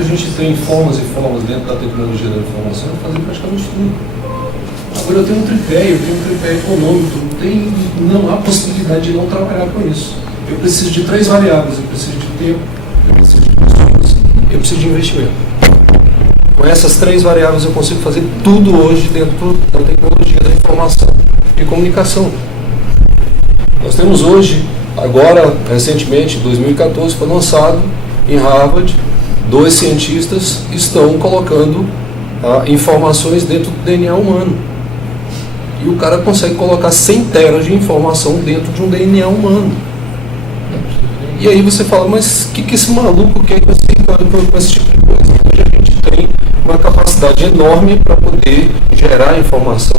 a gente tem formas e formas dentro da tecnologia da informação de fazer praticamente tudo. Agora eu tenho um tripé econômico, não há possibilidade de não trabalhar com isso. Eu preciso de 3 variáveis, eu preciso de tempo, eu preciso de pessoas, eu preciso de investimento. Com essas 3 variáveis eu consigo fazer tudo hoje dentro da tecnologia da informação e comunicação. Nós temos hoje, agora, recentemente, em 2014, foi lançado em Harvard, 2 cientistas estão colocando informações dentro do DNA humano. E o cara consegue colocar 100 teras de informação dentro de um DNA humano. E aí você fala, mas o que esse maluco quer com esse tipo de coisa? Hoje a gente tem uma capacidade enorme para poder gerar informação,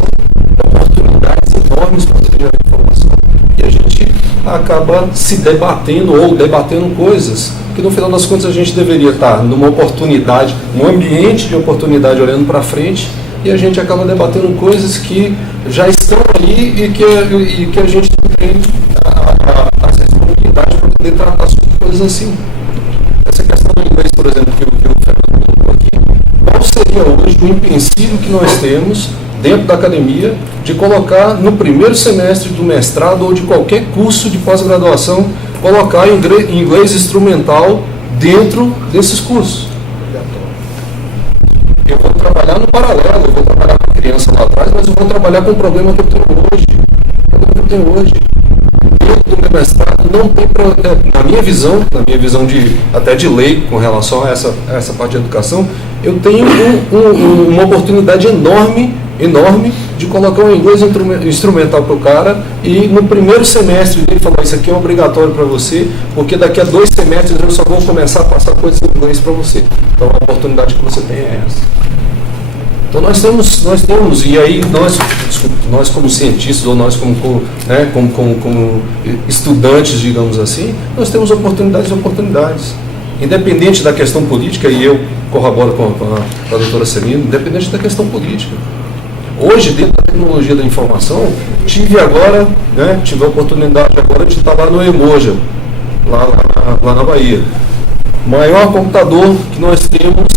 oportunidades enormes para poder gerar informação. E a gente acaba se debatendo ou debatendo coisas que no final das contas a gente deveria estar numa oportunidade, num ambiente de oportunidade olhando para frente, e a gente acaba debatendo coisas que já estão aí e que a gente não tem a responsabilidade para poder tratar sobre coisas assim. Essa questão do inglês, por exemplo, que o Fernando colocou aqui, qual seria hoje o empecilho que nós temos dentro da academia de colocar no primeiro semestre do mestrado ou de qualquer curso de pós-graduação, colocar inglês instrumental dentro desses cursos? Eu vou trabalhar no paralelo, eu vou trabalhar com a criança lá atrás, mas eu vou trabalhar com o problema que eu tenho hoje. Dentro do meu mestrado não tem, na minha visão até de lei com relação a essa parte de educação, eu tenho uma oportunidade enorme de colocar um inglês instrumental para o cara e no primeiro semestre dele falar, isso aqui é obrigatório para você, porque daqui a 2 semestres eu só vou começar a passar coisas em inglês para você. Então a oportunidade que você tem é essa. Então nós temos, e aí nós como cientistas, ou nós como estudantes, digamos assim, nós temos oportunidades. Independente da questão política, e eu corroboro com a doutora Celina, independente da questão política. Hoje, dentro da tecnologia da informação, tive a oportunidade agora de estar lá no Emoja, lá na Bahia. O maior computador que nós temos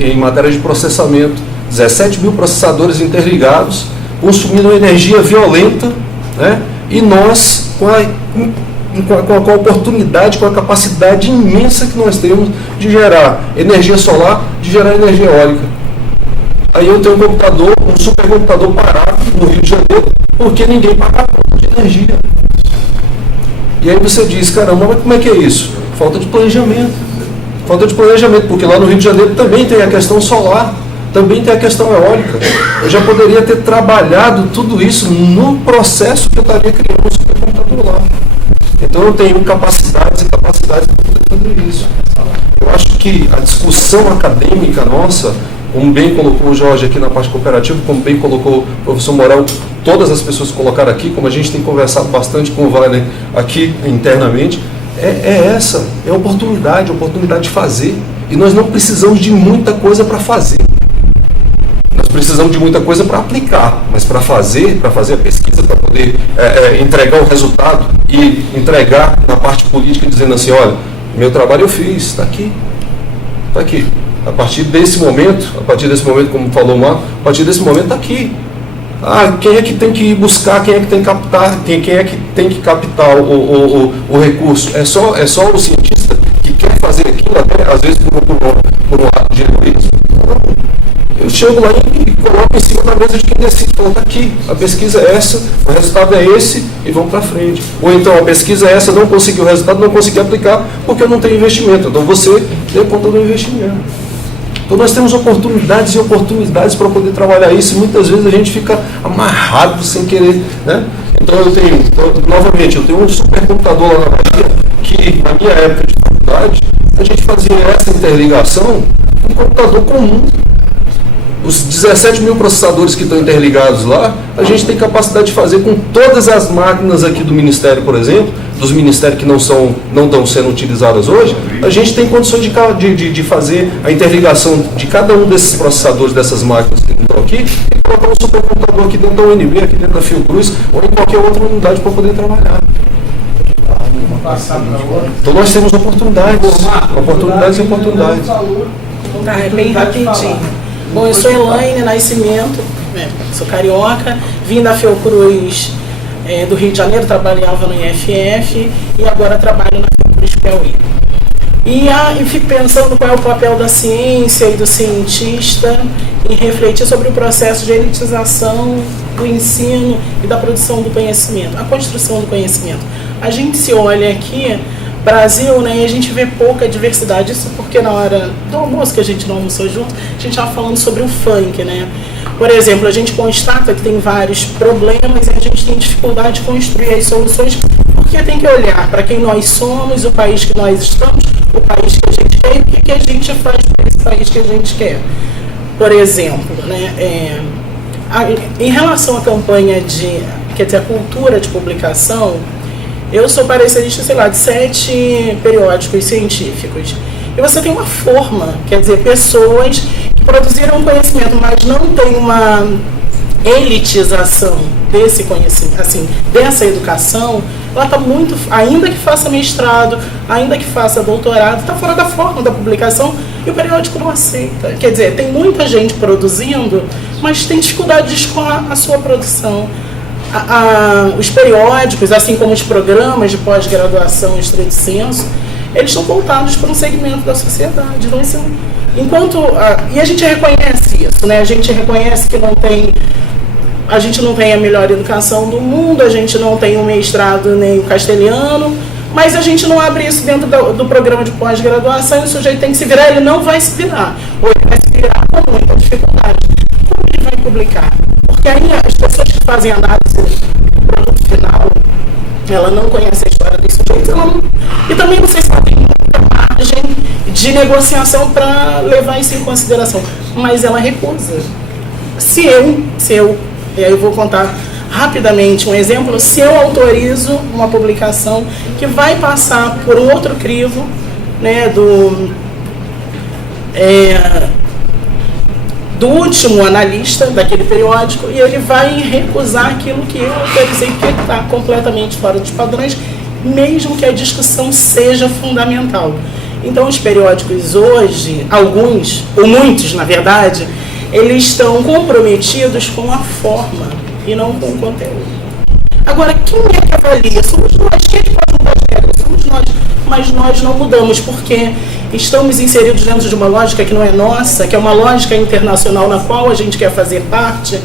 em matéria de processamento, 17 mil processadores interligados, consumindo uma energia violenta, né? E nós, com a oportunidade, com a capacidade imensa que nós temos de gerar energia solar, de gerar energia eólica. Aí eu tenho um supercomputador parado no Rio de Janeiro, porque ninguém paga a conta de energia. E aí você diz, caramba, mas como é que é isso? Falta de planejamento. Porque lá no Rio de Janeiro também tem a questão solar, também tem a questão eólica. Eu já poderia ter trabalhado tudo isso no processo que eu estaria criando um supercomputador lá. Então eu tenho capacidades para poder fazer isso. Eu acho que a discussão acadêmica nossa, como bem colocou o Jorge aqui na parte cooperativa, como bem colocou o professor Moral, todas as pessoas que colocaram aqui, como a gente tem conversado bastante com o Wagner aqui internamente, é a oportunidade de fazer. E nós não precisamos de muita coisa para fazer. Nós precisamos de muita coisa para aplicar, mas para fazer a pesquisa, para poder entregar o resultado e entregar na parte política dizendo assim, olha, meu trabalho eu fiz, está aqui. A partir desse momento, como falou o Marco, a partir desse momento está aqui. Quem é que tem que ir buscar, quem é que tem que captar, quem é que tem que captar o recurso? É só o cientista que quer fazer aquilo, até às vezes por um ato de egoísmo? Não. Eu chego lá e coloco em cima da mesa de quem decide, falo, está aqui, a pesquisa é essa, o resultado é esse e vamos para frente. Ou então a pesquisa é essa, não consegui o resultado, não consegui aplicar porque eu não tenho investimento. Então você dê conta do investimento. Então nós temos oportunidades e oportunidades para poder trabalhar isso e muitas vezes a gente fica amarrado sem querer, né? Então eu tenho um supercomputador lá na Bahia que na minha época de faculdade a gente fazia essa interligação com um computador comum. Os 17 mil processadores que estão interligados lá, a gente tem capacidade de fazer com todas as máquinas aqui do Ministério, por exemplo, dos ministérios que não estão sendo utilizadas hoje, a gente tem condições de fazer a interligação de cada um desses processadores, dessas máquinas que estão aqui, e colocar um supercomputador aqui dentro da UNB, aqui dentro da Fiocruz, ou em qualquer outra unidade para poder trabalhar. Então nós temos oportunidades e oportunidades. Tá, é bem rapidinho. Bom, eu sou Elaine Nascimento, sou carioca, vim da Fiocruz do Rio de Janeiro, trabalhava no IFF e agora trabalho na Fiocruz Piauí. E fico pensando qual é o papel da ciência e do cientista em refletir sobre o processo de elitização do ensino e da produção do conhecimento, a construção do conhecimento. A gente se olha aqui, Brasil, né, e a gente vê pouca diversidade, isso porque na hora do almoço, que a gente não almoçou junto, a gente estava falando sobre o funk, né? Por exemplo, a gente constata que tem vários problemas e a gente tem dificuldade de construir as soluções, porque tem que olhar para quem nós somos, o país que nós estamos, o país que a gente quer e o que a gente faz para esse país que a gente quer. Por exemplo, né, em relação à campanha a cultura de publicação, eu sou parecerista, sei lá, de 7 periódicos científicos. E você tem uma forma, quer dizer, pessoas que produziram conhecimento, mas não tem uma elitização desse conhecimento, assim, dessa educação. Ela está muito, ainda que faça mestrado, ainda que faça doutorado, está fora da forma da publicação e o periódico não aceita. Quer dizer, tem muita gente produzindo, mas tem dificuldade de escoar a sua produção. Os periódicos, assim como os programas de pós-graduação estrito senso, eles estão voltados para um segmento da sociedade. Então, assim, e a gente reconhece isso, né? A gente reconhece que a gente não tem a melhor educação do mundo, a gente não tem o mestrado nem o castelhano, mas a gente não abre isso dentro do programa de pós-graduação, e o sujeito tem que se virar, ele não vai se virar, ou ele vai se virar com muita dificuldade. Como ele vai publicar? Porque aí as pessoas que fazem análise do produto final, ela não conhece a história desse sujeito, e também não sei se ela tem muita margem de negociação para levar isso em consideração, mas ela recusa. E aí eu vou contar rapidamente um exemplo. Se eu autorizo uma publicação que vai passar por um outro crivo, né, do último analista daquele periódico, e ele vai recusar aquilo que eu autorizei, porque ele está completamente fora dos padrões, mesmo que a discussão seja fundamental. Então, os periódicos hoje, alguns, ou muitos, na verdade, eles estão comprometidos com a forma e não com o conteúdo. Agora, quem é que avalia? Somos nós. Quem é que pode mudar as regras? Somos nós. Mas nós não mudamos, porque estamos inseridos dentro de uma lógica que não é nossa, que é uma lógica internacional na qual a gente quer fazer parte,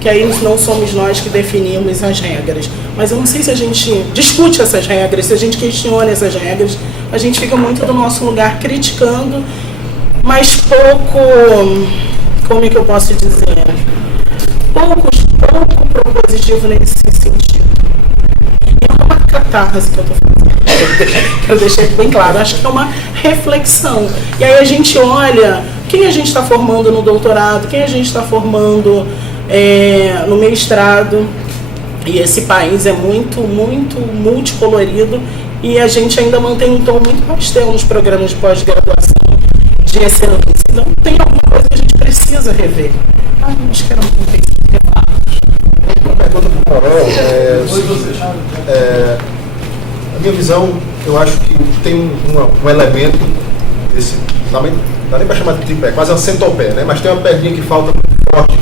que aí não somos nós que definimos as regras. Mas eu não sei se a gente discute essas regras, se a gente questiona essas regras, a gente fica muito do nosso lugar criticando, mas pouco, como é que eu posso dizer, pouco propositivo nesse sentido. E não é uma catarse que eu estou fazendo, eu deixei bem claro, acho que é uma reflexão. E aí a gente olha quem a gente está formando no doutorado, quem a gente está formando no mestrado, e esse país é muito, muito multicolorido, e a gente ainda mantém um tom muito pastel nos programas de pós-graduação de excelência. Então tem alguma coisa que a gente precisa rever. Acho que era um pouco isso. Uma pergunta para o Morel. A minha visão, eu acho que tem um elemento desse, não dá nem para chamar de tripé, quase uma centopé, né? Mas tem uma pedrinha que falta muito forte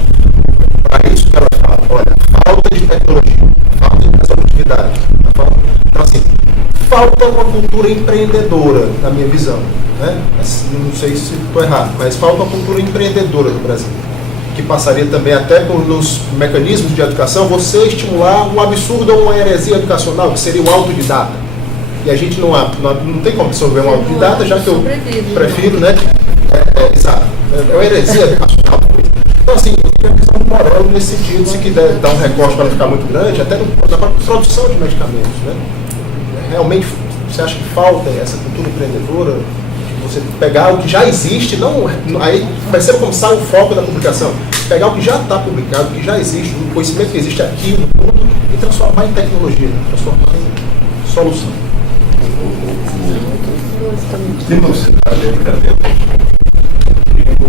para isso que ela fala. Olha, falta de tecnologia, falta de resolutividade. Então, assim, falta uma cultura empreendedora, na minha visão. Né? Não sei se estou errado, mas falta uma cultura empreendedora no Brasil, que passaria também até nos mecanismos de educação, você estimular um absurdo ou uma heresia educacional, que seria o autodidata. E a gente não tem como absorver um autodidata, já que eu prefiro, né? Exato. É uma heresia educacional. Então, assim, eu tenho a questão do Morel nesse sentido, se quiser dar um recorte para não ficar muito grande, até na produção de medicamentos. Né? Realmente, você acha que falta essa cultura empreendedora? Você pegar o que já existe, aí perceba como sai o foco da publicação. Pegar o que já está publicado, o que já existe, o conhecimento que existe aqui no mundo, e transformar em tecnologia, transformar em solução. Tem uma sociedade aí,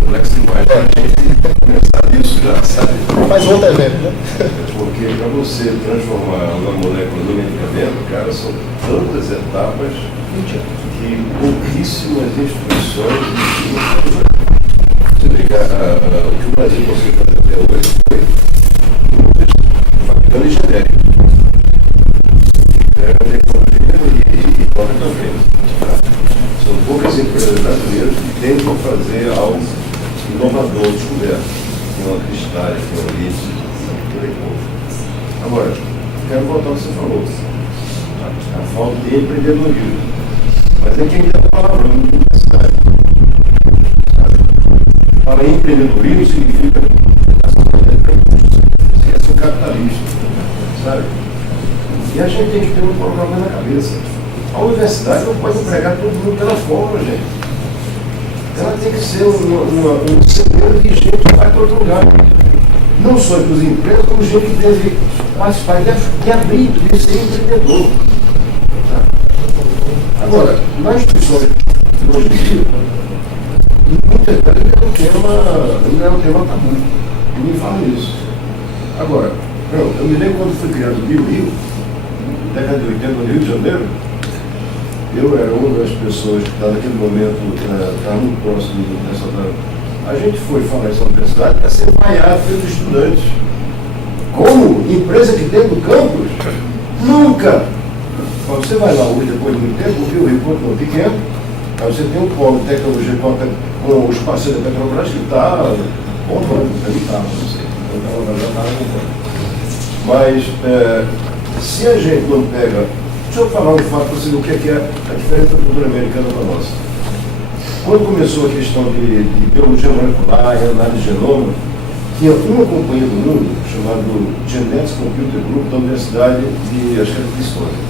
complexo demais para a gente começar isso já, sabe? Faz outro evento, né? Porque para você transformar uma molécula no medicamento, cara, são tantas etapas que pouquíssimas instituições existiam. Se ligar, o que o Brasil conseguiu fazer até hoje foi fabricando genérico. E coloca também. São poucas empresas brasileiras que tentam fazer algo inovador, descoberto. Tem uma cristália, tem uma lite, por aí pouco. Agora, quero voltar ao que você falou. A falta de empreendedorismo. Mas é quem deu a palavra no universidade. Para empreendedorismo significa ser capitalista, sabe? E a gente tem que ter um programa na cabeça. A universidade não pode empregar todo mundo pela fora, gente. Ela tem que ser um celeiro de gente que vai para outro lugar. Não só para os empregos, como gente que deve participar de abrir, de ser empreendedor. Tá? Agora, na instituição de hoje em dia, muitas vezes não é um tema tabu. Ninguém fala isso. Agora, eu me lembro quando fui criado no Rio, década de 80, no Rio de Janeiro, eu era uma das pessoas que estava naquele momento, estava muito próximo dessa data. A gente foi falar essa universidade para ser vaiado pelos estudantes. Como empresa que tem no campus? Nunca! Quando você vai lá hoje, depois de muito tempo, o Rio continua pequeno, aí você tem um polo de tecnologia com os parceiros da Petrobras que está bombando, não sei. Então, já estava bombando. Mas, se a gente não pega... Deixa eu falar um fato para você ver o que é a diferença da cultura americana para a nossa. Quando começou a questão de biologia molecular e análise de genoma, tinha uma companhia do mundo, chamada Genetics Computer Group, da Universidade de Wisconsin.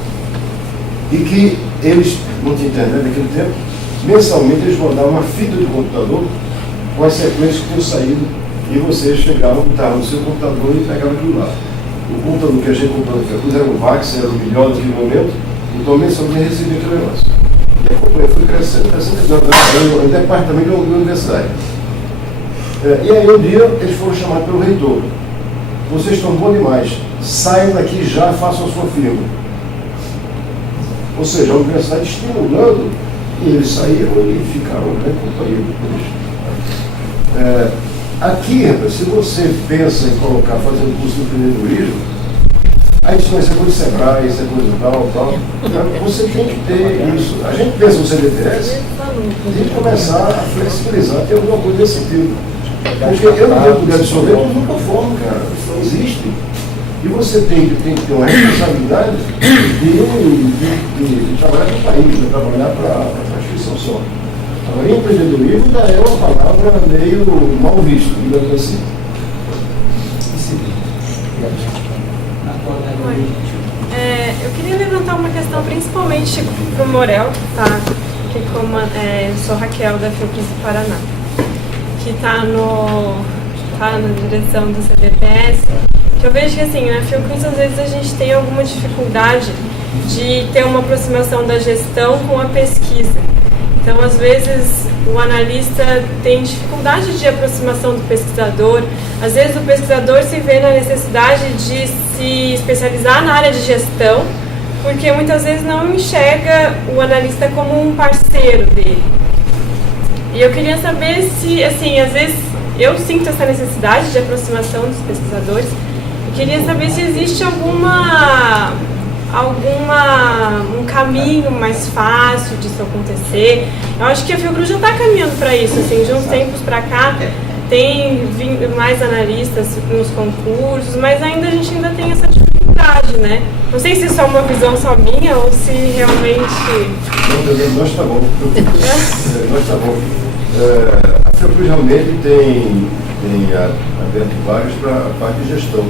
E que eles, não tinha internet naquele tempo, mensalmente eles mandavam uma fita do computador com as sequências que tinham saído e você chegava, botava no seu computador e pegava aquilo lá. O computador que a gente comprou naquela coisa era um VAX, era o melhor naquele momento, então mensalmente recebia aquele negócio. E a companhia foi crescendo, era um departamento da universidade. E aí um dia eles foram chamados pelo reitor. Vocês estão bons demais, saiam daqui já, façam a sua firma. Ou seja, a universidade estimulando, e eles saíram e ficaram na companhia depois. Aqui, se você pensa em colocar, fazer um curso de empreendedorismo, aí isso vai ser coisa de Sebrae, isso é coisa tal. Você tem que ter isso. A gente pensa no CDTS, tem que começar a flexibilizar, ter alguma coisa desse sentido. Porque eu não vou poder absorver por nunca forma, cara. Isso não existe. E você tem que ter uma responsabilidade de trabalhar para o país, de trabalhar para a instituição só. Agora, empreendedorismo ainda é uma palavra meio mal vista, digamos assim. Eu queria levantar uma questão principalmente para o Morel, que está aqui como sou Raquel da Fiocruz do Paraná, que está na direção do CDTS, que eu vejo que assim, na Fiocruz às vezes a gente tem alguma dificuldade de ter uma aproximação da gestão com a pesquisa. Então, às vezes, o analista tem dificuldade de aproximação do pesquisador. Às vezes, o pesquisador se vê na necessidade de se especializar na área de gestão, porque muitas vezes não enxerga o analista como um parceiro dele. E eu queria saber se, assim, às vezes eu sinto essa necessidade de aproximação dos pesquisadores. Eu queria saber se existe um caminho mais fácil disso acontecer. Eu acho que a Fiocruz já está caminhando para isso, assim, de uns tempos para cá tem vindo mais analistas nos concursos, mas ainda a gente ainda tem essa dificuldade, né? Não sei se isso é uma visão só minha ou se realmente... Nós está bom. Nós está bom. A Fiocruz realmente tem aberto vagas para a parte de gestão.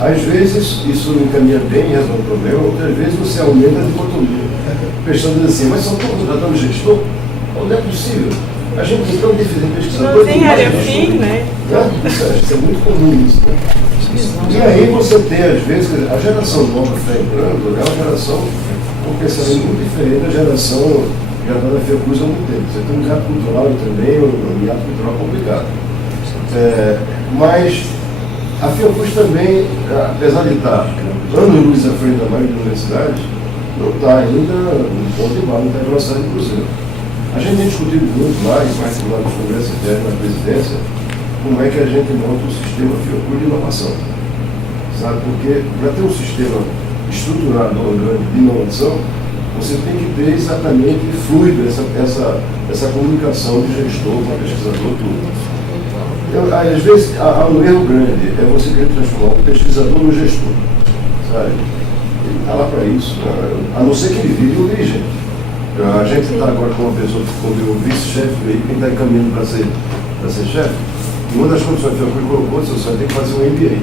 Às vezes isso encaminha bem e resolve o problema, outras vezes você aumenta a dicotomia. Pensando assim, mas são todos tratando de gestor? Onde é possível? A gente tem tão difícil pesquisar. Não tem área fim, né? Isso é muito comum isso. Né? E aí você tem, às vezes, a geração nova que está entrando é uma geração com um pensamento muito diferente da geração já está na Fiocruz há muito tempo. Você tem um hiato cultural também, um hiato cultural complicado. Mas a Fiocruz também, apesar de estar anos-luz à frente da maioria das universidades, não está ainda no ponto igual, não está em velocidade de cruzeiro. A gente tem discutido muito lá, em particular nos congressos internos na presidência, como é que a gente monta um sistema Fiocruz de inovação. Sabe? Porque para ter um sistema estruturado, orgânico de inovação, você tem que ter exatamente fluido essa comunicação de gestor com pesquisador, tudo. Às vezes há um erro grande, é você querer transformar o pesquisador no gestor. Sabe? Ele está lá para isso, a não ser que ele vire o dirigente. A gente está agora com uma pessoa que ficou o vice-chefe, aí quem está encaminhando para ser chefe, e uma das condições que eu colocou, você tem que fazer um MBA.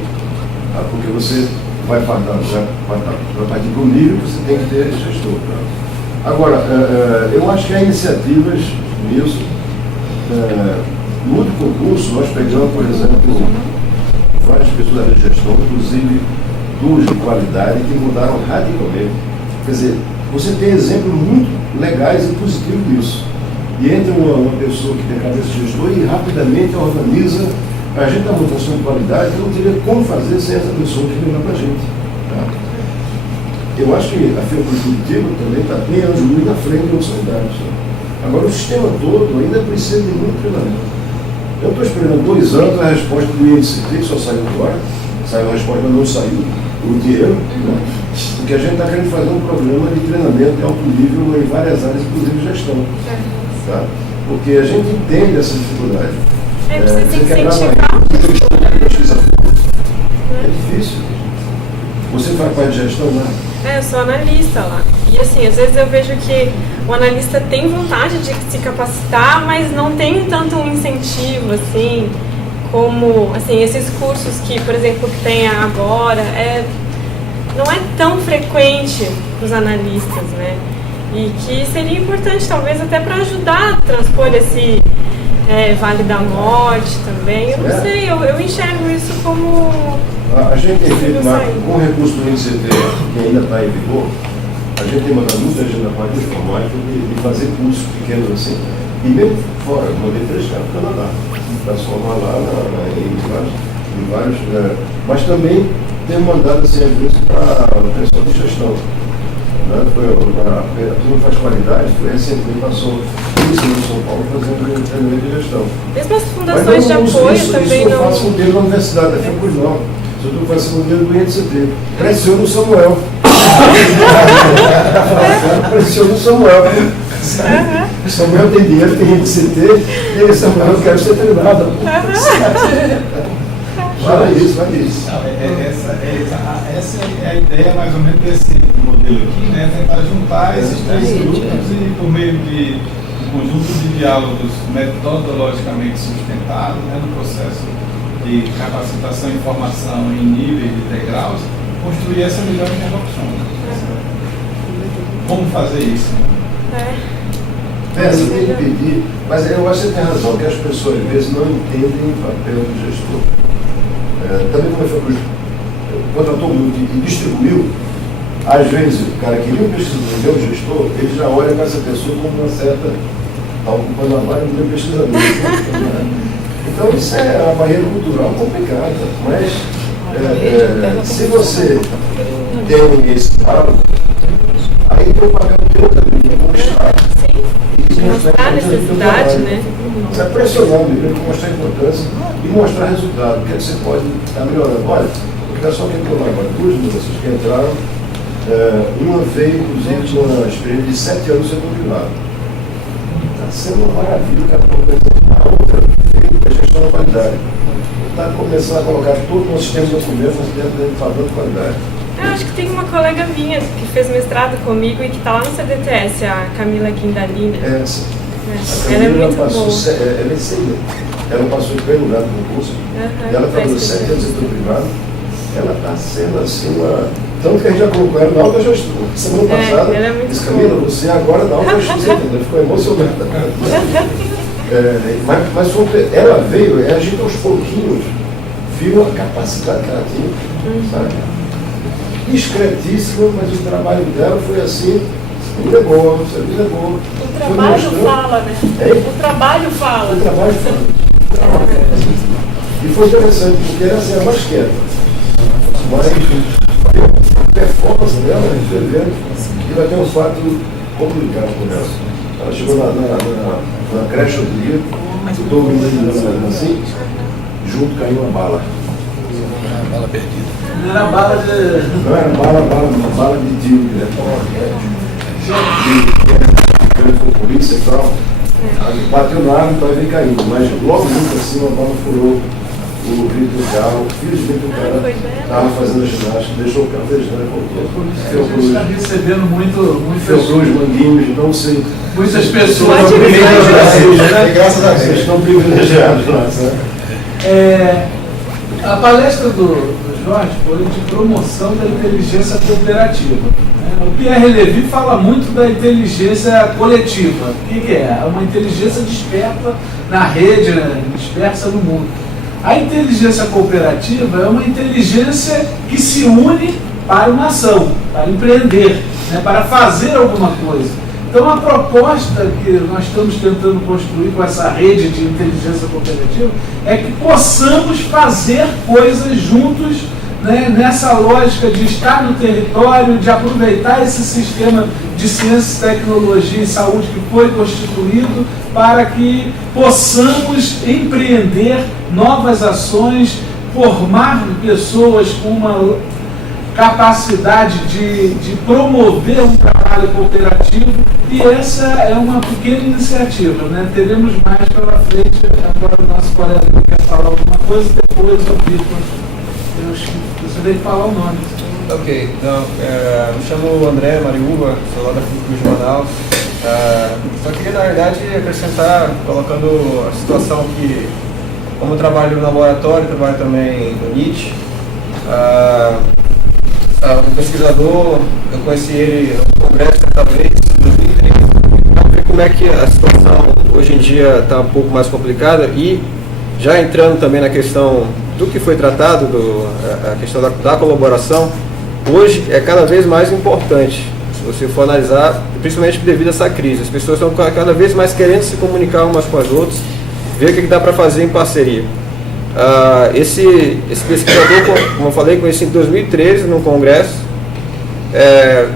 Tá? Porque você vai partir para o nível que você tem que ter gestor. Tá? Agora, eu acho que há iniciativas nisso. No outro concurso, nós pegamos, por exemplo, várias pessoas da área de gestão, inclusive duas de qualidade, que mudaram radicalmente. Quer dizer, você tem exemplos muito legais e positivos disso. E entra uma pessoa que tem a cabeça de gestor e rapidamente organiza. A gente está montando de qualidade, eu não teria como fazer sem essa pessoa que vem lá para a gente. Tá? Eu acho que a Fiocruz Curitiba também está bem anos-luz na frente de outras unidades. Tá? Agora, o sistema todo ainda precisa de muito treinamento. Eu estou esperando 2 anos a resposta do INCT, que só saiu agora. Saiu a resposta, mas não saiu o dinheiro. Né? Porque a gente está querendo fazer um programa de treinamento de alto nível em várias áreas, inclusive gestão. Tá? Porque a gente entende essa dificuldade. Você tem que incentivar. É difícil. Você faz parte de gestão lá? Eu sou analista lá. E assim, às vezes eu vejo que o analista tem vontade de se capacitar, mas não tem tanto um incentivo, assim, como assim, esses cursos que, por exemplo, tem agora, não é tão frequente para os analistas, né? E que seria importante, talvez, até para ajudar a transpor esse Vale da Morte também. Eu não sei, eu enxergo isso como... A gente tem feito, com o recurso do INCT, que ainda está em vigor, a gente tem mandado muita gente na parte de informática de fazer cursos pequenos assim. E mesmo fora, eu mandei 3 caras para o Canadá, para se formar lá em vários mas também tem mandado assim, às vezes, para o pessoal de gestão. Né? A turma faz qualidade, foi recentemente passou isso em São Paulo fazendo treinamento de gestão. Mesmo as fundações de apoio também isso não... Eu faço um dedo na universidade, da Fiocruz não. Eu estou fazendo um dedo do INCT. Pressiona o Samuel. Pressiona o Samuel. Samuel tem dinheiro, tem INCT, e ele, Samuel, eu quero ser treinado. Fala isso, vai isso. Essa é a ideia mais ou menos desse modelo aqui, né? Tentar juntar esses 3 grupos e por meio de um conjunto de diálogos metodologicamente sustentados, né, no processo de capacitação e formação em níveis de degraus, construir essa melhor interlocução. Como fazer isso? Você tem que pedir, mas eu acho que você tem razão, que as pessoas às vezes não entendem o papel do gestor. Também como foi contratou muito e distribuiu, às vezes o cara que nem pesquisador, nem o gestor, ele já olha para essa pessoa como uma certa, está ocupando a vaga do meu pesquisador. Então isso é uma barreira cultural complicada, mas se você tem esse diálogo, aí tem o papel teu também, mostrar a necessidade, né? Você é pressionando, mostrar a importância e mostrar resultado. O que você pode estar melhorando? Olha, o pessoal que entrou lá agora, 2 moças que entraram, uma veio, inclusive, uma experiência de 7 anos no setor privado. Está sendo uma maravilha, a outra veio para a gestão da qualidade. Está começando a colocar todo o sistema de documentos dentro da falando de qualidade. Eu acho que tem uma colega minha que fez mestrado comigo e que está lá no CDTS, a Camila Guindalina. Ela é muito boa. Ela é sênior. Ela passou em primeiro lugar no concurso. E ela trabalhou 7 anos no setor privado. Ela está sendo assim uma... Tanto que a gente já colocou ela na alta gestão. Semana passada, ela é muito disse, Camila, você agora na alta gestão. Ela ficou emocionada. Mas ela veio, a gente aos pouquinhos viu a capacidade que ela tinha, sabe? Discretíssima, mas o trabalho dela foi assim, Vida é boa, essa vida é boa. O trabalho fala, né? O trabalho fala. O trabalho fala. E foi interessante, porque ela era mais quieta. Mas a performance dela, entendeu? E vai ter um fato complicado com ela. Ela chegou na creche outro dia, estou ouvindo assim, junto caiu uma bala. Bala perdida. Não era bala de. Não era bala de tiro, né? Com polícia e tal. Aí bateu na árvore, então ele caiu. Mas logo junto assim, uma bala furou o vidro do carro. Felizmente o cara estava fazendo ginástica, deixou o carro desejando e voltou. Ele está recebendo Quebrou os manguinhos, não sei. muitas pessoas. Graças a Deus, vocês estão privilegiados lá, sabe? A palestra do Jorge foi de promoção da inteligência cooperativa. O Pierre Levy fala muito da inteligência coletiva. O que é? É uma inteligência desperta na rede, né? Dispersa no mundo. A inteligência cooperativa é uma inteligência que se une para uma ação, para empreender, né? Para fazer alguma coisa. Então a proposta que nós estamos tentando construir com essa rede de inteligência cooperativa é que possamos fazer coisas juntos, né, nessa lógica de estar no território, de aproveitar esse sistema de ciência, tecnologia e saúde que foi constituído para que possamos empreender novas ações, formar pessoas com uma capacidade de promover um trabalho cooperativo, e essa é uma pequena iniciativa, né? Teremos mais pela frente. Agora o nosso colega quer falar alguma coisa, depois o Vitor. Você tem que falar o nome. Ok, então, me chamo André Mariúva, sou lá da Fiocruz de Manaus. Só queria, na verdade, acrescentar, colocando a situação que, como eu trabalho no laboratório, trabalho também no NIT, um pesquisador, eu conheci ele no congresso certa vez, em 2013, para ver como é que a situação hoje em dia está um pouco mais complicada, e já entrando também na questão do que foi tratado, a questão da colaboração, hoje é cada vez mais importante, se você for analisar, principalmente devido a essa crise. As pessoas estão cada vez mais querendo se comunicar umas com as outras, ver o que dá para fazer em parceria. Esse pesquisador, como eu falei, conheci em 2013 num congresso,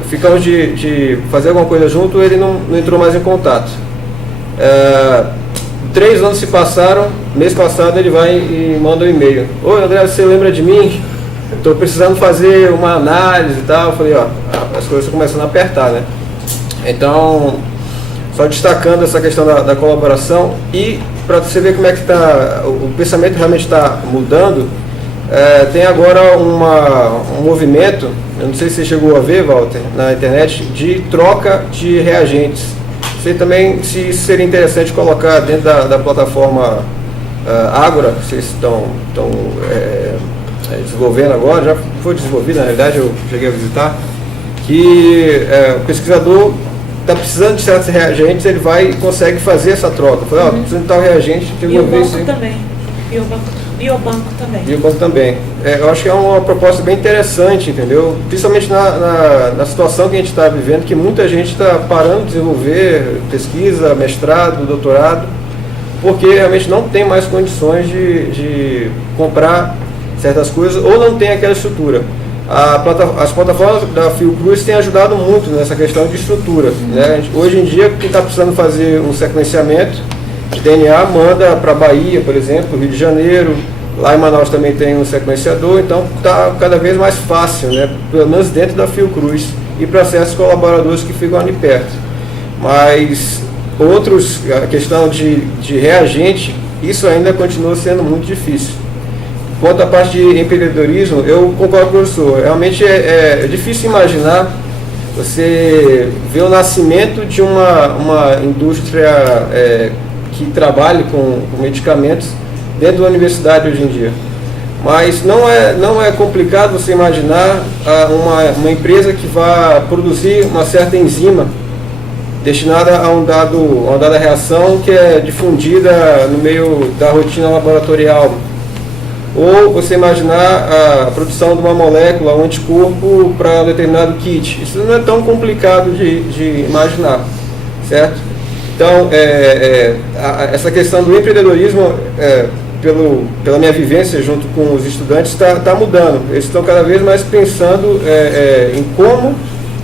ficamos de fazer alguma coisa junto, ele não entrou mais em contato. 3 anos se passaram, mês passado ele vai e manda um e-mail: oi André, você lembra de mim? Estou precisando fazer uma análise e tal. Eu falei, as coisas estão começando a apertar, né? Então, só destacando essa questão da colaboração, e para você ver como é que o pensamento realmente está mudando, tem agora um movimento, eu não sei se você chegou a ver, Walter, na internet, de troca de reagentes. Sei também se seria interessante colocar dentro da plataforma Ágora, que vocês estão desenvolvendo agora, já foi desenvolvida, na verdade eu cheguei a visitar, que o pesquisador está precisando de certos reagentes, ele vai e consegue fazer essa troca. Falei, estou precisando de tal reagente, Biobanco também. Biobanco também. Biobanco também. Eu acho que é uma proposta bem interessante, entendeu? Principalmente na situação que a gente está vivendo, que muita gente está parando de desenvolver pesquisa, mestrado, doutorado, porque realmente não tem mais condições de comprar certas coisas, ou não tem aquela estrutura. As plataformas da Fiocruz têm ajudado muito nessa questão de estrutura, né? Hoje em dia, quem está precisando fazer um sequenciamento de DNA, manda para a Bahia, por exemplo, Rio de Janeiro, lá em Manaus também tem um sequenciador, então está cada vez mais fácil, né? Pelo menos dentro da Fiocruz, e para certos colaboradores que ficam ali perto. Mas a questão de reagente, isso ainda continua sendo muito difícil. Quanto à parte de empreendedorismo, eu concordo com o professor. Realmente é difícil imaginar você ver o nascimento de uma indústria que trabalhe com medicamentos dentro da universidade hoje em dia. Mas não é complicado você imaginar uma empresa que vá produzir uma certa enzima destinada a uma dada reação que é difundida no meio da rotina laboratorial. ou você imaginar a produção de uma molécula, um anticorpo para um determinado kit. Isso não é tão complicado de imaginar, certo? Então, essa questão do empreendedorismo, pela minha vivência junto com os estudantes, está mudando. Eles estão cada vez mais pensando em como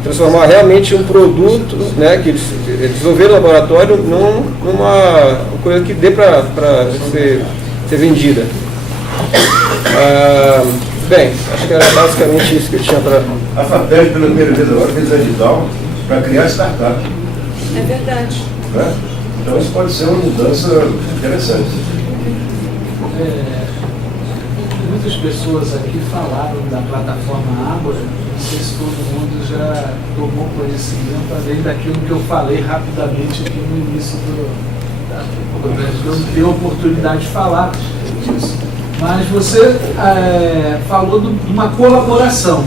transformar realmente um produto, né, que eles desenvolveram no laboratório numa coisa que dê para ser vendida. Bem, acho que era basicamente isso que eu tinha para... A FAPESP, pela primeira vez agora, fez a edital para criar startup. É verdade. Né? Então isso pode ser uma mudança interessante. Muitas pessoas aqui falaram da plataforma Ágora. Não sei se todo mundo já tomou conhecimento, além daquilo que eu falei rapidamente aqui no início eu dei a oportunidade de falar disso. Mas você falou de uma colaboração.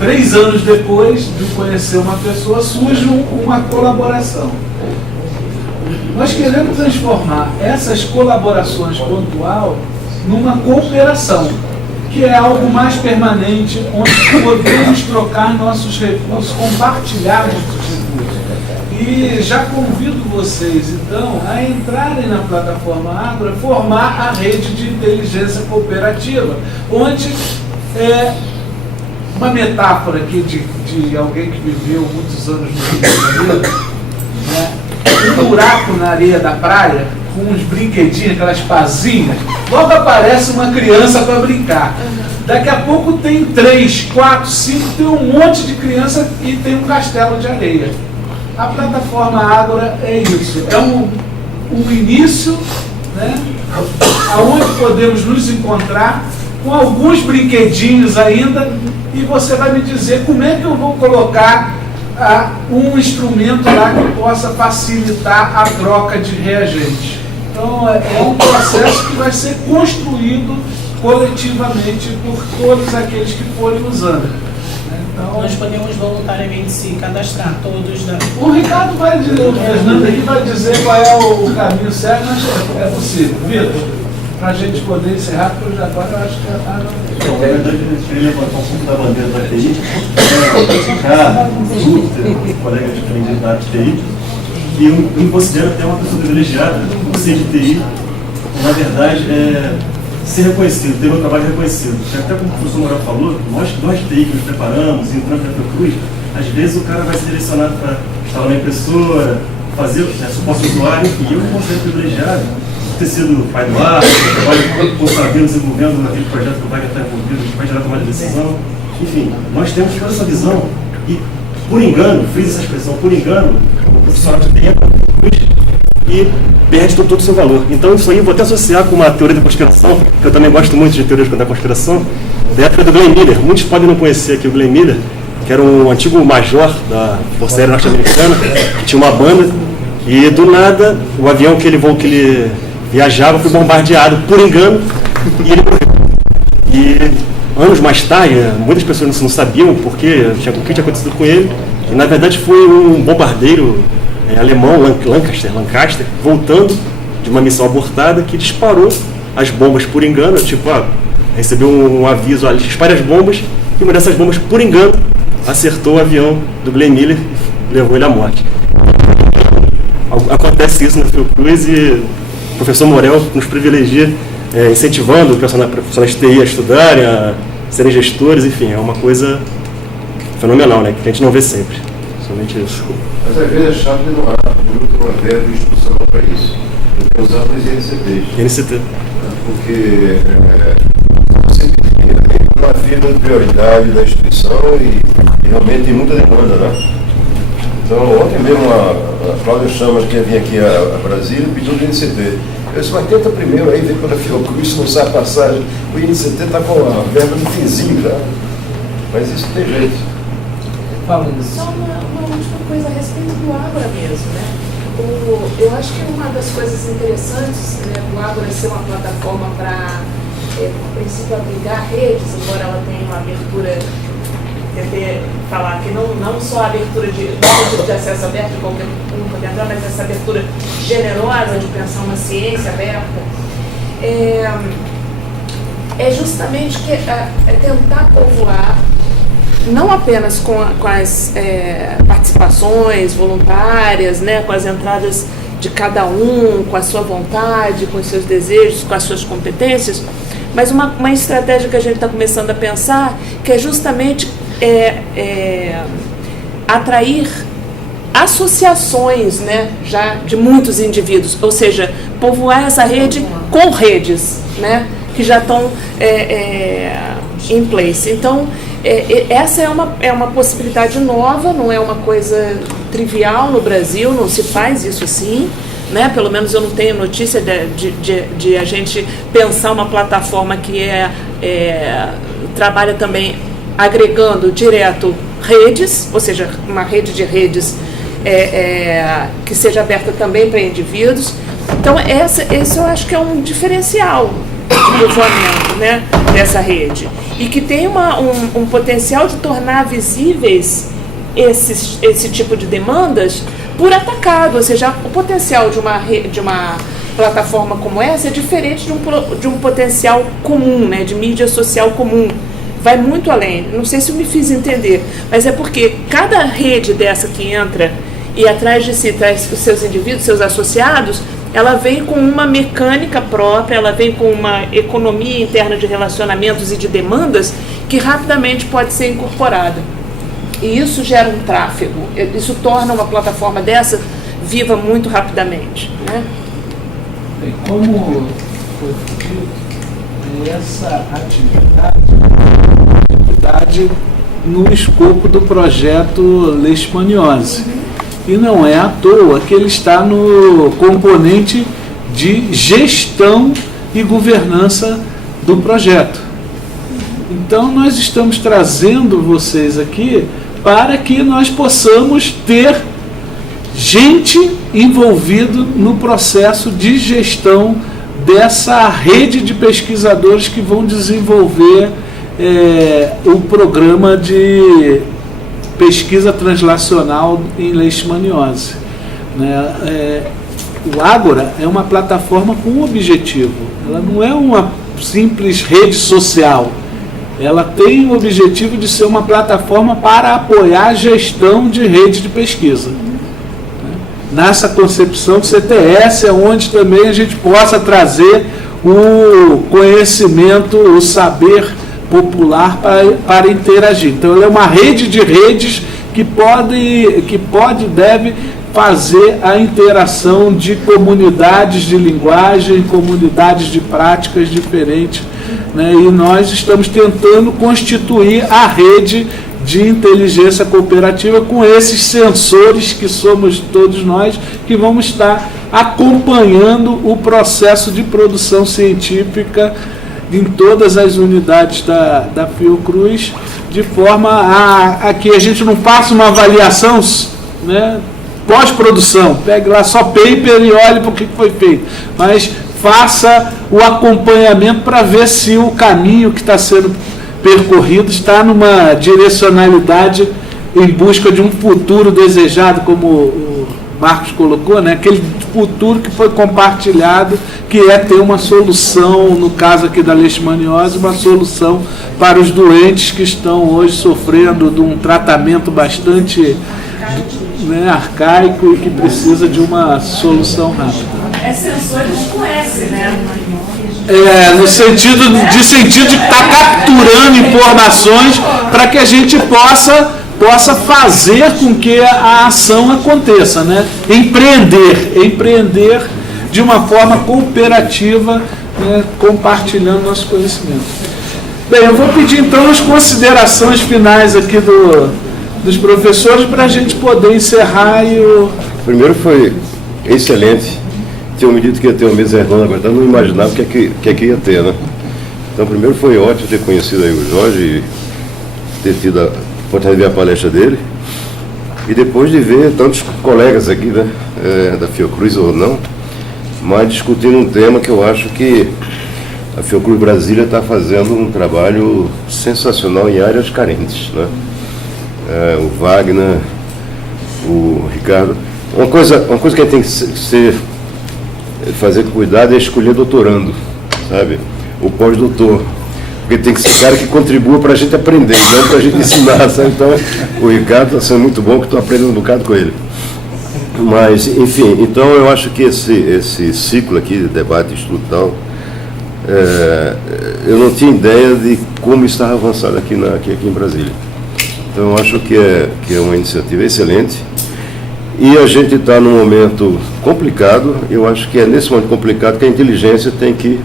3 anos depois de conhecer uma pessoa, surge uma colaboração. Nós queremos transformar essas colaborações pontual numa cooperação, que é algo mais permanente, onde podemos trocar nossos recursos, compartilhar nossos recursos. E já convido vocês, então, a entrarem na plataforma Ágora, formar a rede de inteligência cooperativa, onde uma metáfora aqui de alguém que viveu muitos anos no Rio de Janeiro, né? Um buraco na areia da praia, com uns brinquedinhos, aquelas pazinhas, logo aparece uma criança para brincar. Daqui a pouco tem 3, 4, 5, tem um monte de criança e tem um castelo de areia. A plataforma Ágora é isso, é um início, né, aonde podemos nos encontrar com alguns brinquedinhos ainda, e você vai me dizer como é que eu vou colocar um instrumento lá que possa facilitar a troca de reagentes. Então é um processo que vai ser construído coletivamente por todos aqueles que forem usando. Então, nós podemos voluntariamente se cadastrar, todos da... O Ricardo vai dizer, o Fernando aqui vai dizer qual é o caminho certo, mas é possível. Vitor, para a gente poder encerrar, porque agora eu acho que já está... Na verdade, eu queria levantar um pouco da bandeira da TI. Colega de aprendiz da TI, e eu me considero até uma pessoa privilegiada por ser de TI, na verdade, ser reconhecido, ter meu trabalho reconhecido. Até como o professor Morel falou, nós de TI que nos preparamos, entrando na Fiocruz, às vezes o cara vai ser direcionado para instalar uma impressora, fazer suporte ao usuário, e eu me considero privilegiado por ter sido pai do ar, trabalho com o Sabino desenvolvendo aquele projeto que o Wagner está envolvido, que vai gerar tomada de decisão. Enfim, nós temos toda essa visão e, por engano, fiz essa expressão, por engano, o profissional de TI e perde todo o seu valor. Então isso aí eu vou até associar com uma teoria da conspiração, que eu também gosto muito de teorias da conspiração, da época do Glenn Miller. Muitos podem não conhecer aqui o Glenn Miller, que era um antigo major da Força Aérea Norte-Americana, que tinha uma banda, e do nada o avião que ele viajava foi bombardeado por engano e ele morreu. E anos mais tarde, muitas pessoas não sabiam o que tinha acontecido com ele, e na verdade foi um bombardeiro alemão, Lancaster, voltando de uma missão abortada, que disparou as bombas por engano, recebeu um aviso, dispare as bombas, e uma dessas bombas, por engano, acertou o avião do Glenn Miller e levou ele à morte. Acontece isso na Fiocruz e o professor Morel nos privilegia, incentivando os profissionais de TI a estudarem, a serem gestores, enfim, é uma coisa fenomenal, né, que a gente não vê sempre. Somente isso. Mas às vezes é chato de não há muito uma verba de instrução para isso. Eu tenho usado as INCTs. Porque sempre uma fila de prioridade da instituição e realmente tem muita demanda, né? Então, ontem mesmo a Cláudia Chamas, que ia vir aqui a Brasília, pediu do INCT. Eu disse, mas tenta primeiro aí, ver quando a Fiocruz, se não sai a passagem. O INCT está com a verba no finzinho já. Mas isso não tem jeito. Só uma última coisa a respeito do Ágora mesmo, né? Eu acho que uma das coisas interessantes, né, do Ágora ser uma plataforma para, a princípio, abrigar redes, embora ela tenha uma abertura, tentei falar que não só a abertura de acesso aberto de qualquer um poder entrar, mas essa abertura generosa de pensar uma ciência aberta, é justamente tentar povoar, não apenas com as participações voluntárias, né, com as entradas de cada um, com a sua vontade, com os seus desejos, com as suas competências, mas uma estratégia que a gente está começando a pensar, que é justamente atrair associações, né, já de muitos indivíduos, ou seja, povoar essa rede com redes, né, que já estão em place. Então, essa é uma possibilidade nova, não é uma coisa trivial no Brasil, não se faz isso assim, né? Pelo menos eu não tenho notícia de a gente pensar uma plataforma que trabalha também agregando direto redes, ou seja, uma rede de redes que seja aberta também para indivíduos. Então, esse eu acho que é um diferencial de povoamento, né, dessa rede, e que tem um potencial de tornar visíveis esse tipo de demandas por atacado, ou seja, o potencial de uma plataforma como essa é diferente de um potencial comum, né, de mídia social comum, vai muito além. Não sei se eu me fiz entender, mas é porque cada rede dessa que entra e atrás de si traz os seus indivíduos, seus associados, ela vem com uma mecânica própria, ela vem com uma economia interna de relacionamentos e de demandas que rapidamente pode ser incorporada. E isso gera um tráfego, isso torna uma plataforma dessa viva muito rapidamente, né? Bem, como foi dito, essa atividade no escopo do projeto Leishmaniose. E não é à toa que ele está no componente de gestão e governança do projeto. Então, nós estamos trazendo vocês aqui para que nós possamos ter gente envolvida no processo de gestão dessa rede de pesquisadores que vão desenvolver o programa de pesquisa translacional em leishmaniose. O Ágora é uma plataforma com um objetivo, ela não é uma simples rede social, ela tem o objetivo de ser uma plataforma para apoiar a gestão de rede de pesquisa. Nessa concepção do CTS, é onde também a gente possa trazer o conhecimento, o saber popular para interagir. Então, ela é uma rede de redes que pode e deve fazer a interação de comunidades de linguagem, comunidades de práticas diferentes, né? E nós estamos tentando constituir a rede de inteligência cooperativa com esses sensores que somos todos nós, que vamos estar acompanhando o processo de produção científica em todas as unidades da Fiocruz, de forma a que a gente não faça uma avaliação, né, pós-produção, pegue lá só paper e olhe para o que foi feito, mas faça o acompanhamento para ver se o caminho que está sendo percorrido está numa direcionalidade em busca de um futuro desejado, como o Marcos colocou, né? Aquele futuro que foi compartilhado, que é ter uma solução, no caso aqui da leishmaniose, uma solução para os doentes que estão hoje sofrendo de um tratamento bastante arcaico e que precisa de uma solução rápida. Sensores com S, né? No sentido de estar capturando informações para que a gente possa fazer com que a ação aconteça, né? Empreender de uma forma cooperativa, né? Compartilhando nosso conhecimento. Bem, eu vou pedir então as considerações finais aqui dos professores para a gente poder encerrar. Primeiro foi excelente. Tinha me dito que ia ter uma mesa redonda, agora não imaginava o que ia ter, né? Então, primeiro foi ótimo ter conhecido aí o Jorge e ter tido a oportunidade de ver a palestra dele. E depois de ver tantos colegas aqui, né, da Fiocruz ou não, mas discutindo um tema que eu acho que a Fiocruz Brasília está fazendo um trabalho sensacional em áreas carentes, né? O Wagner, o Ricardo. Uma coisa que a gente tem que fazer com cuidado é escolher doutorando. sabe? O pós-doutor. Porque tem que ser cara que contribua para a gente aprender, não para a gente ensinar, sabe? Então, o Ricardo está sendo muito bom, que estou aprendendo um bocado com ele. Mas, enfim, então eu acho que esse ciclo aqui de debate estrutural, eu não tinha ideia de como estava avançado aqui em Brasília. Então eu acho que é uma iniciativa excelente. E a gente está num momento complicado. Eu acho que é nesse momento complicado que a inteligência tem que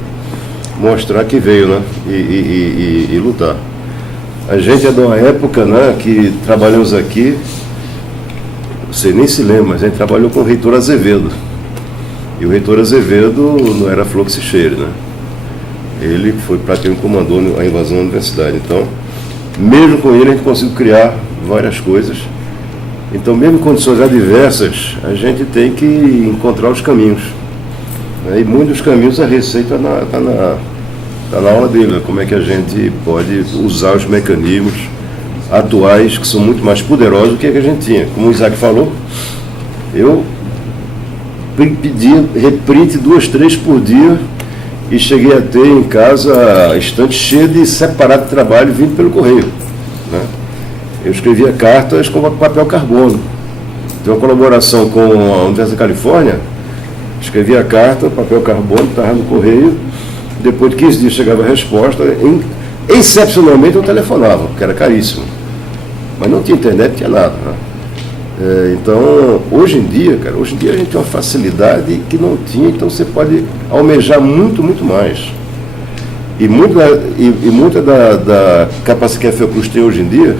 mostrar que veio, né? E lutar. A gente é de uma época, né, que trabalhamos aqui, você nem se lembra, mas a gente trabalhou com o reitor Azevedo. E o reitor Azevedo não era flor que se cheire, né? Ele foi praticamente comandou a invasão da universidade. Então, mesmo com ele, a gente conseguiu criar várias coisas. Então, mesmo em condições adversas, a gente tem que encontrar os caminhos. E muitos caminhos, a receita está na aula dele, né? Como é que a gente pode usar os mecanismos atuais, que são muito mais poderosos do que a gente tinha. Como o Isaac falou, eu pedia reprint 2, 3 por dia e cheguei a ter em casa estante cheio de separado de trabalho vindo pelo correio, né? Eu escrevia cartas com papel carbono. Tem uma colaboração com a Universidade da Califórnia, escrevia a carta, papel carbono, estava no correio, depois de 15 dias chegava a resposta, excepcionalmente eu telefonava, porque era caríssimo. Mas não tinha internet, não tinha nada, né? Então, hoje em dia a gente tem uma facilidade que não tinha, então você pode almejar muito, muito mais. E muita da capacidade que a Fiocruz tem hoje em dia,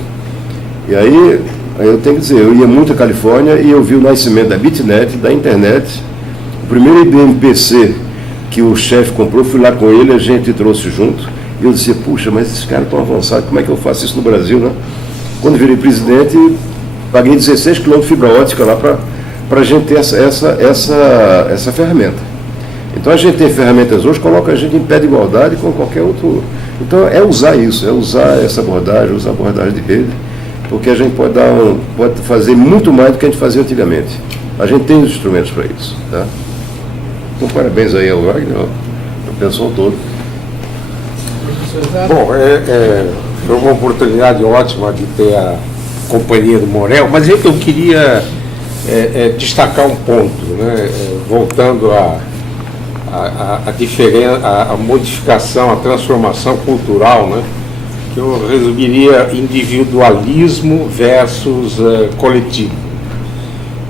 e aí eu tenho que dizer, eu ia muito à Califórnia e eu vi o nascimento da Bitnet, da internet. O primeiro IBM PC que o chefe comprou, fui lá com ele, a gente trouxe junto, e eu disse, puxa, mas esses caras estão avançados, como é que eu faço isso no Brasil, né? Quando virei presidente, paguei 16 quilômetros de fibra ótica lá para a gente ter essa ferramenta. Então a gente tem ferramentas hoje, coloca a gente em pé de igualdade com qualquer outro. Então é usar isso, é usar essa abordagem, usar a abordagem de rede, porque a gente pode fazer muito mais do que a gente fazia antigamente. A gente tem os instrumentos para isso, tá? Então parabéns aí ao Wagner, ao pessoal todo. Bom, foi uma oportunidade ótima de ter a companhia do Morel, mas eu queria destacar um ponto, né? Voltando a diferença, a modificação, a transformação cultural, né? Que eu resumiria individualismo versus coletivo.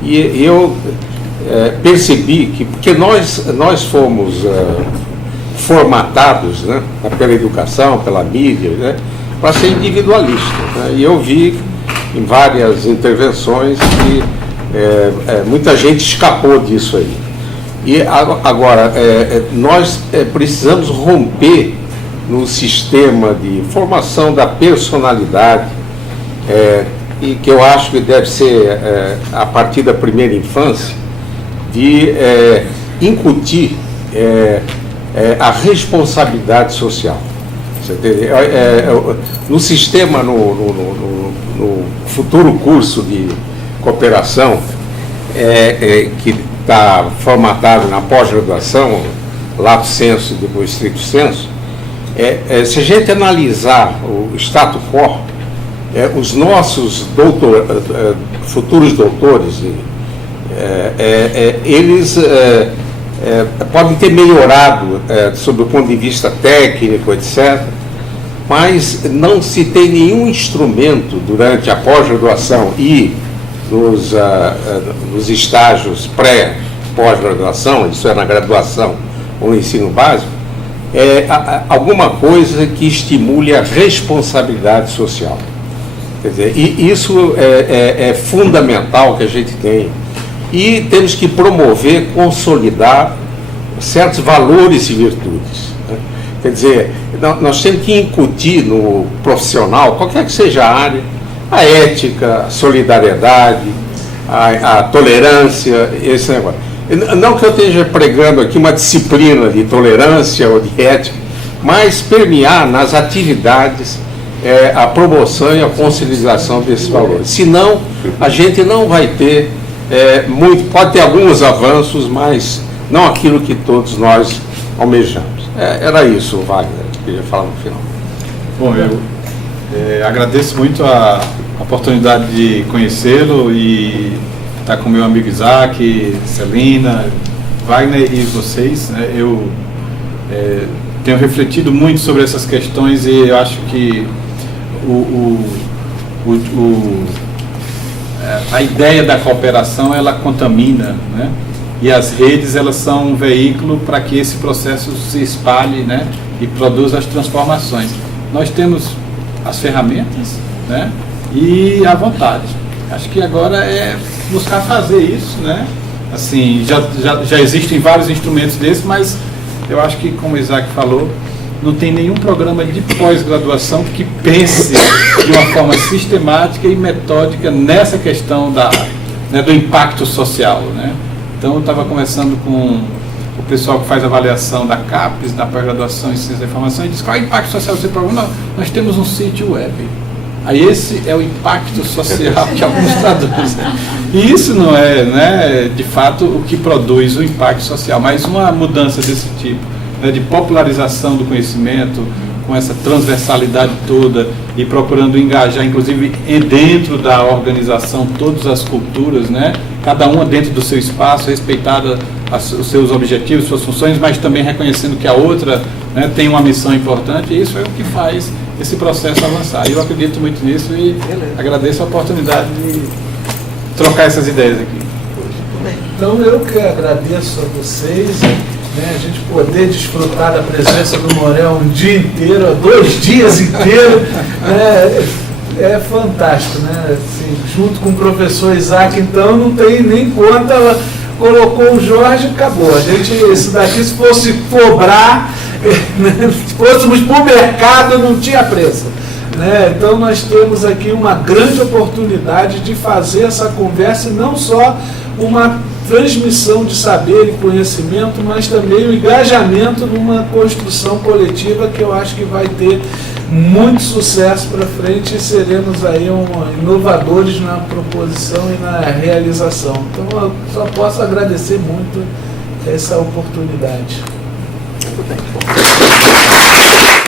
E eu percebi que, porque nós fomos formatados, né, pela educação, pela mídia, né, para ser individualista, né? E eu vi em várias intervenções que muita gente escapou disso aí. E agora, nós precisamos romper no sistema de formação da personalidade, e que eu acho que deve ser a partir da primeira infância, de incutir a responsabilidade social. Você entendeu? No sistema, no futuro curso de cooperação, que está formatado na pós-graduação, lato sensu e depois stricto sensu, se a gente analisar o status quo, os nossos futuros doutores, eles podem ter melhorado sob o ponto de vista técnico, etc., mas não se tem nenhum instrumento durante a pós-graduação e nos estágios pré-pós-graduação, isso é na graduação ou no ensino básico, alguma coisa que estimule a responsabilidade social. Quer dizer, e isso é fundamental que a gente tenha. E temos que promover, consolidar certos valores e virtudes, né? Quer dizer, nós temos que incutir no profissional, qualquer que seja a área, a ética, a solidariedade, a tolerância, esse negócio. Não que eu esteja pregando aqui uma disciplina de tolerância ou de ética, mas permear nas atividades a promoção e a consolidação desses valores. Senão, a gente não vai ter pode ter alguns avanços, mas não aquilo que todos nós almejamos. Era isso, Wagner, que eu queria falar no final. Bom, eu agradeço muito a oportunidade de conhecê-lo e estar com meu amigo Isaac, Celina, Wagner e vocês, né? Eu tenho refletido muito sobre essas questões e eu acho que a ideia da cooperação, ela contamina, né? E as redes, elas são um veículo para que esse processo se espalhe, né? E produza as transformações. Nós temos as ferramentas, né? E a vontade. Acho que agora é buscar fazer isso, né? Assim, já existem vários instrumentos desses, mas eu acho que, como o Isaac falou, não tem nenhum programa de pós-graduação que pense de uma forma sistemática e metódica nessa questão do impacto social, né? Então, eu estava conversando com o pessoal que faz avaliação da CAPES, da pós-graduação em Ciência da Informação, e disse: qual é o impacto social do seu programa? Não, nós temos um sítio web. Aí esse é o impacto social que alguns traduzem. E isso não é, né, de fato, o que produz o impacto social, mas uma mudança desse tipo, né, de popularização do conhecimento, com essa transversalidade toda e procurando engajar, inclusive, dentro da organização, todas as culturas, né, cada uma dentro do seu espaço, respeitada os seus objetivos, suas funções, mas também reconhecendo que a outra, né, tem uma missão importante, e isso é o que faz esse processo avançar. Eu acredito muito nisso e agradeço a oportunidade de trocar essas ideias aqui. Então eu que agradeço a vocês, né, a gente poder desfrutar da presença do Morel um dia inteiro, 2 dias inteiros, né, é fantástico, né? Assim, junto com o professor Isaac, então não tem nem conta, colocou o Jorge e acabou. A gente, isso daqui, se fosse cobrar, se fôssemos para o mercado, não tinha preço, né? Então nós temos aqui uma grande oportunidade de fazer essa conversa, e não só uma transmissão de saber e conhecimento, mas também o engajamento numa construção coletiva que eu acho que vai ter muito sucesso para frente, e seremos aí inovadores na proposição e na realização. Então eu só posso agradecer muito essa oportunidade. Muito bem.